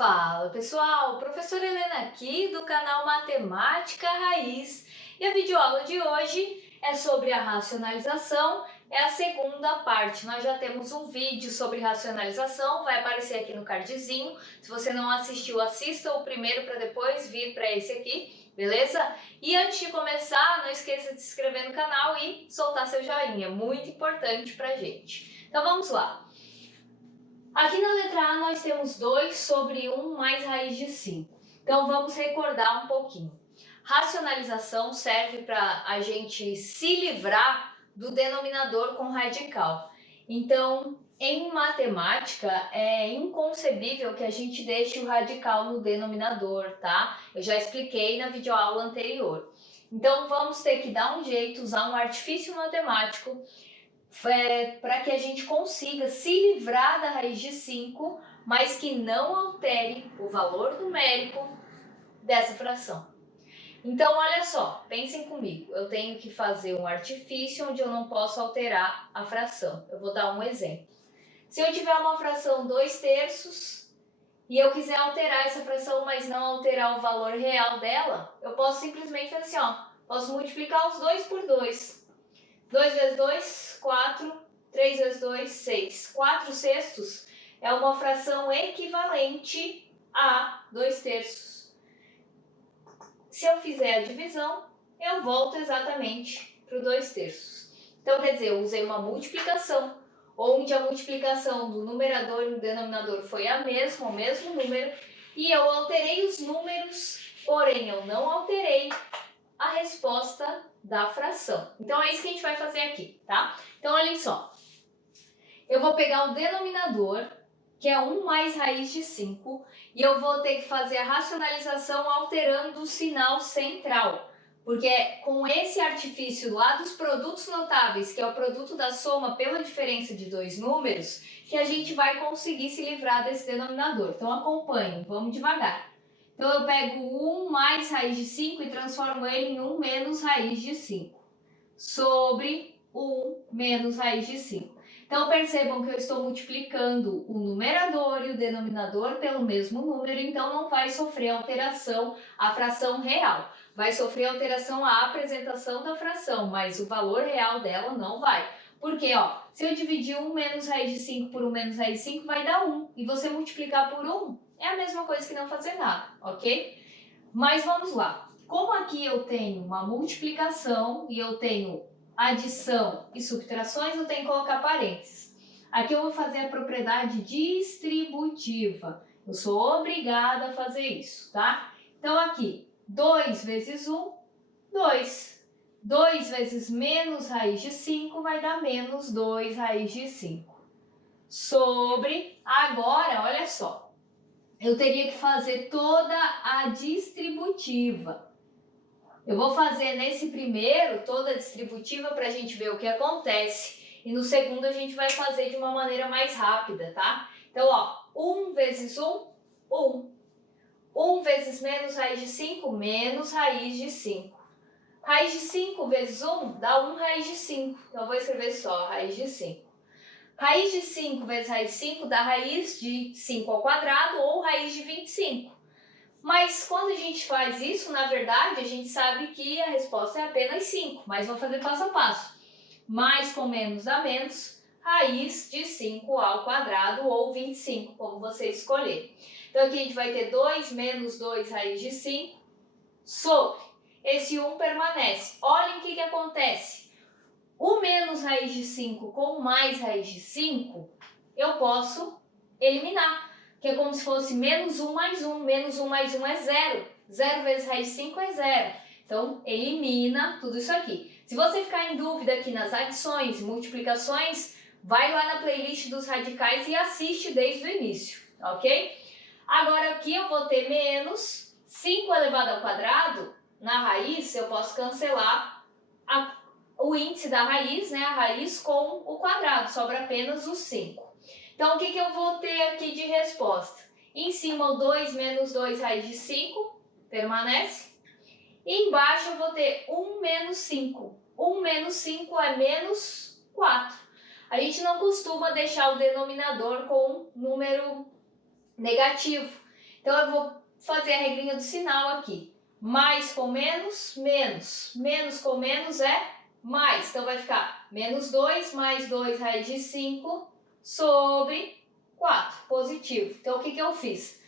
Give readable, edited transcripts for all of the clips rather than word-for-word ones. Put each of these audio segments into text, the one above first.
Fala pessoal, professora Helena aqui do canal Matemática Raiz e a videoaula de hoje é sobre a racionalização, é a segunda parte. Nós já temos um vídeo sobre racionalização, vai aparecer aqui no cardzinho. Se você não assistiu, assista o primeiro para depois vir para esse aqui, beleza? E antes de começar, não esqueça de se inscrever no canal e soltar seu joinha, muito importante pra gente. Então vamos lá. Aqui na letra A nós temos 2 sobre 1 mais raiz de 5. Então vamos recordar um pouquinho. Racionalização serve para a gente se livrar do denominador com radical. Então, em matemática, é inconcebível que a gente deixe o radical no denominador, tá? Eu já expliquei na videoaula anterior. Então vamos ter que dar um jeito, usar um artifício matemático para que a gente consiga se livrar da raiz de 5, mas que não altere o valor numérico dessa fração. Então, olha só, pensem comigo, eu tenho que fazer um artifício onde eu não posso alterar a fração. Eu vou dar um exemplo. Se eu tiver uma fração 2/3 e eu quiser alterar essa fração, mas não alterar o valor real dela, eu posso simplesmente fazer assim, ó, posso multiplicar os 2 por 2. 2 vezes 2, 4. 3 vezes 2, 6. 4/6 é uma fração equivalente a 2/3. Se eu fizer a divisão, eu volto exatamente para o 2/3. Então, quer dizer, eu usei uma multiplicação, onde a multiplicação do numerador e do denominador foi o mesmo número, e eu alterei os números, porém eu não alterei a resposta da fração. Então é isso que a gente vai fazer aqui, tá? Então olhem só, eu vou pegar o denominador, que é 1 mais raiz de 5, e eu vou ter que fazer a racionalização alterando o sinal central, porque é com esse artifício lá dos produtos notáveis, que é o produto da soma pela diferença de dois números, que a gente vai conseguir se livrar desse denominador. Então acompanhem, vamos devagar. Então eu pego 1 mais raiz de 5 e transformo ele em 1 menos raiz de 5, sobre 1 menos raiz de 5. Então percebam que eu estou multiplicando o numerador e o denominador pelo mesmo número, então não vai sofrer alteração a fração real. Vai sofrer alteração a apresentação da fração, mas o valor real dela não vai. Porque, ó, se eu dividir 1 menos raiz de 5 por 1 menos raiz de 5, vai dar 1. E você multiplicar por 1 é a mesma coisa que não fazer nada, ok? Mas vamos lá. Como aqui eu tenho uma multiplicação e eu tenho adição e subtrações, eu tenho que colocar parênteses. Aqui eu vou fazer a propriedade distributiva. Eu sou obrigada a fazer isso, tá? Então aqui, 2 vezes 1, 2. 2 vezes menos raiz de 5 vai dar menos 2 raiz de 5. Sobre, agora, olha só, eu teria que fazer toda a distributiva. Eu vou fazer nesse primeiro toda a distributiva para a gente ver o que acontece. E no segundo a gente vai fazer de uma maneira mais rápida, tá? Então, ó, 1 vezes 1, 1. 1 vezes menos raiz de 5, menos raiz de 5. Raiz de 5 vezes 1 dá 1 raiz de 5. Então, eu vou escrever só raiz de 5. Raiz de 5 vezes raiz de 5 dá raiz de 5 ao quadrado ou raiz de 25. Mas quando a gente faz isso, na verdade, a gente sabe que a resposta é apenas 5. Mas vou fazer passo a passo. Mais com menos dá menos, raiz de 5 ao quadrado ou 25, como você escolher. Então aqui a gente vai ter 2 menos 2 raiz de 5 sobre. Esse 1 permanece. Olhem o que acontece. O menos raiz de 5 com mais raiz de 5, eu posso eliminar, que é como se fosse menos 1 mais 1. Menos 1 mais 1 é 0. 0 vezes raiz de 5 é 0. Então, elimina tudo isso aqui. Se você ficar em dúvida aqui nas adições e multiplicações, vai lá na playlist dos radicais e assiste desde o início, ok? Agora aqui eu vou ter menos 5 elevado ao quadrado. Na raiz, eu posso cancelar o índice da raiz, né, a raiz com o quadrado, sobra apenas o 5. Então, o que eu vou ter aqui de resposta? Em cima, o 2 menos 2 raiz de 5, permanece. E embaixo eu vou ter 1 menos 5. 1 menos 5 é menos 4. A gente não costuma deixar o denominador com número negativo. Então, eu vou fazer a regrinha do sinal aqui. Mais com menos, menos. Menos com menos é mais. Então, vai ficar menos 2 mais 2 raiz de 5 sobre 4, positivo. Então, o que eu fiz?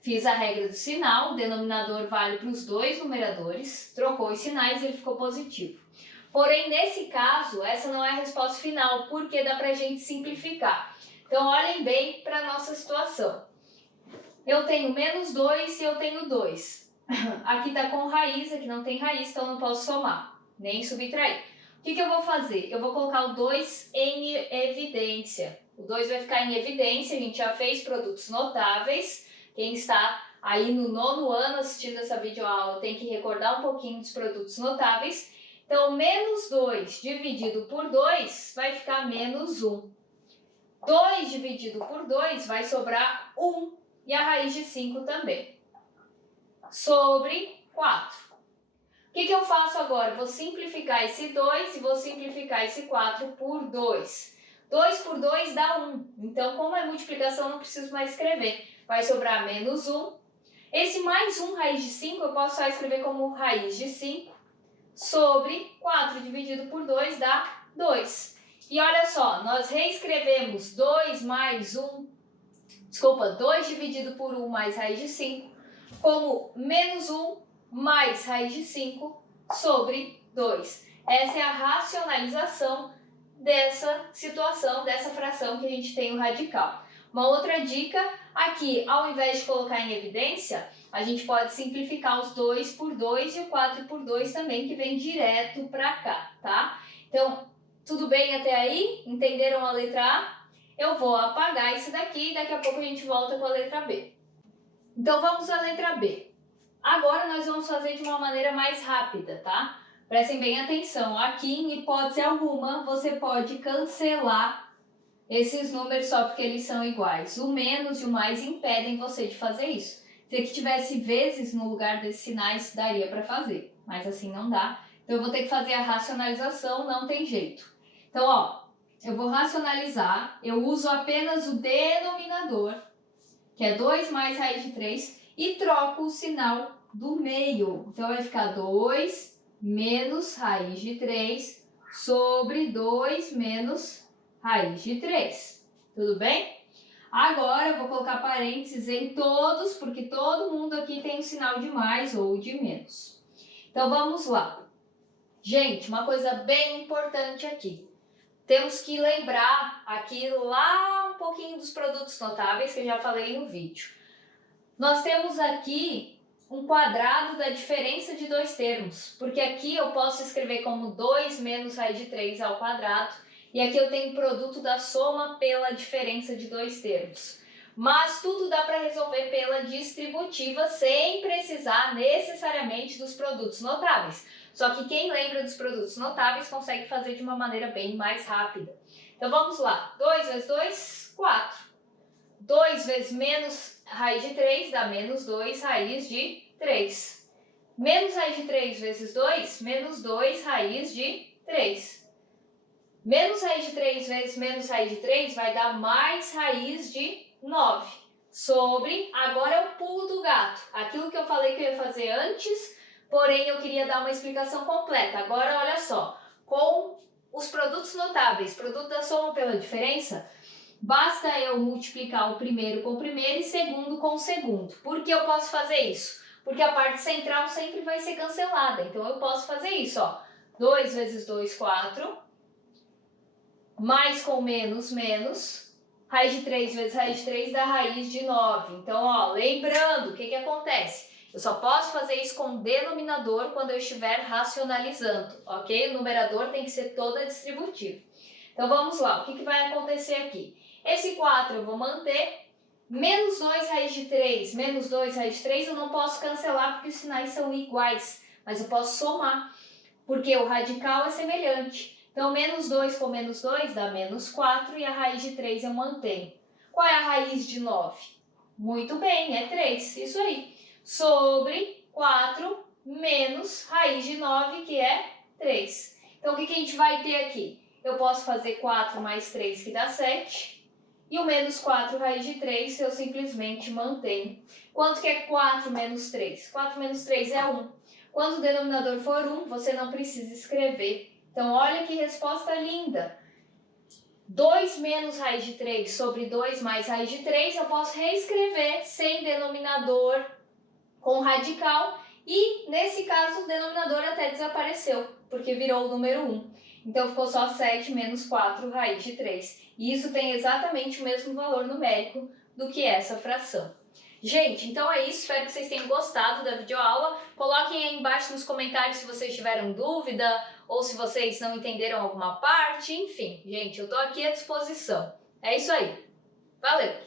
Fiz a regra do sinal, o denominador vale para os dois numeradores, trocou os sinais e ele ficou positivo. Porém, nesse caso, essa não é a resposta final, porque dá para a gente simplificar. Então, olhem bem para a nossa situação. Eu tenho menos 2 e eu tenho 2. Aqui está com raiz, aqui não tem raiz, então não posso somar, nem subtrair. O que eu vou fazer? Eu vou colocar o 2 em evidência. O 2 vai ficar em evidência, a gente já fez produtos notáveis. Quem está aí no 9º ano assistindo essa videoaula tem que recordar um pouquinho dos produtos notáveis. Então, menos 2 dividido por 2 vai ficar menos 1. 2 dividido por 2 vai sobrar 1 e a raiz de 5 também. Sobre 4. O que eu faço agora? Vou simplificar esse 2 e vou simplificar esse 4 por 2. 2 por 2 dá 1. Então, como é multiplicação, não preciso mais escrever. Vai sobrar menos 1. Esse mais 1 raiz de 5 eu posso só escrever como raiz de 5 sobre 4 dividido por 2 dá 2. E olha só, nós reescrevemos 2 dividido por 1 mais raiz de 5 como menos 1 mais raiz de 5 sobre 2. Essa é a racionalização dessa situação, dessa fração que a gente tem o radical. Uma outra dica, aqui, ao invés de colocar em evidência, a gente pode simplificar os 2 por 2 e o 4 por 2 também, que vem direto para cá, tá? Então, tudo bem até aí? Entenderam a letra A? Eu vou apagar isso daqui e daqui a pouco a gente volta com a letra B. Então, vamos à letra B. Agora, nós vamos fazer de uma maneira mais rápida, tá? Prestem bem atenção. Aqui, em hipótese alguma, você pode cancelar esses números só porque eles são iguais. O menos e o mais impedem você de fazer isso. Se aqui tivesse vezes no lugar desses sinais, daria para fazer, mas assim não dá. Então, eu vou ter que fazer a racionalização, não tem jeito. Então, ó, eu vou racionalizar, eu uso apenas o denominador, que é 2 mais raiz de 3, e troco o sinal do meio. Então, vai ficar 2 menos raiz de 3 sobre 2 menos raiz de 3. Tudo bem? Agora, eu vou colocar parênteses em todos, porque todo mundo aqui tem um sinal de mais ou de menos. Então, vamos lá. Gente, uma coisa bem importante aqui. Temos que lembrar aqui lá um pouquinho dos produtos notáveis que eu já falei no vídeo. Nós temos aqui um quadrado da diferença de dois termos, porque aqui eu posso escrever como 2 menos raiz de 3 ao quadrado, e aqui eu tenho o produto da soma pela diferença de dois termos. Mas tudo dá para resolver pela distributiva sem precisar necessariamente dos produtos notáveis. Só que quem lembra dos produtos notáveis consegue fazer de uma maneira bem mais rápida. Então vamos lá. 2 vezes 2, 4. 2 vezes menos raiz de 3 dá menos 2 raiz de 3. Menos raiz de 3 vezes 2, menos 2 raiz de 3. Menos raiz de 3 vezes menos raiz de 3 vai dar mais raiz de 9. Sobre, agora é o pulo do gato. Aquilo que eu falei que eu ia fazer antes, porém eu queria dar uma explicação completa. Agora, olha só, com os produtos notáveis, produto da soma pela diferença, basta eu multiplicar o primeiro com o primeiro e segundo com o segundo. Por que eu posso fazer isso? Porque a parte central sempre vai ser cancelada. Então, eu posso fazer isso, ó. 2 vezes 2, 4. Mais com menos, menos. Raiz de 3 vezes raiz de 3 dá raiz de 9. Então, ó, lembrando, o que acontece? Eu só posso fazer isso com o denominador quando eu estiver racionalizando, ok? O numerador tem que ser toda distributiva. Então, vamos lá. O que vai acontecer aqui? Esse 4 eu vou manter. Menos 2 raiz de 3, menos 2 raiz de 3 eu não posso cancelar porque os sinais são iguais. Mas eu posso somar, porque o radical é semelhante. Então, menos 2 com menos 2 dá menos 4 e a raiz de 3 eu mantenho. Qual é a raiz de 9? Muito bem, é 3, isso aí. Sobre 4 menos raiz de 9, que é 3. Então, o que a gente vai ter aqui? Eu posso fazer 4 mais 3, que dá 7. E o menos 4 raiz de 3 eu simplesmente mantenho. Quanto que é 4 menos 3? 4 menos 3 é 1. Quando o denominador for 1, você não precisa escrever. Então, olha que resposta linda. 2 menos raiz de 3 sobre 2 mais raiz de 3, eu posso reescrever sem denominador com radical. E, nesse caso, o denominador até desapareceu, porque virou o número 1. Então, ficou só 7 menos 4 raiz de 3. E isso tem exatamente o mesmo valor numérico do que essa fração. Gente, então é isso. Espero que vocês tenham gostado da videoaula. Coloquem aí embaixo nos comentários se vocês tiveram dúvida ou se vocês não entenderam alguma parte. Enfim, gente, eu tô aqui à disposição. É isso aí. Valeu!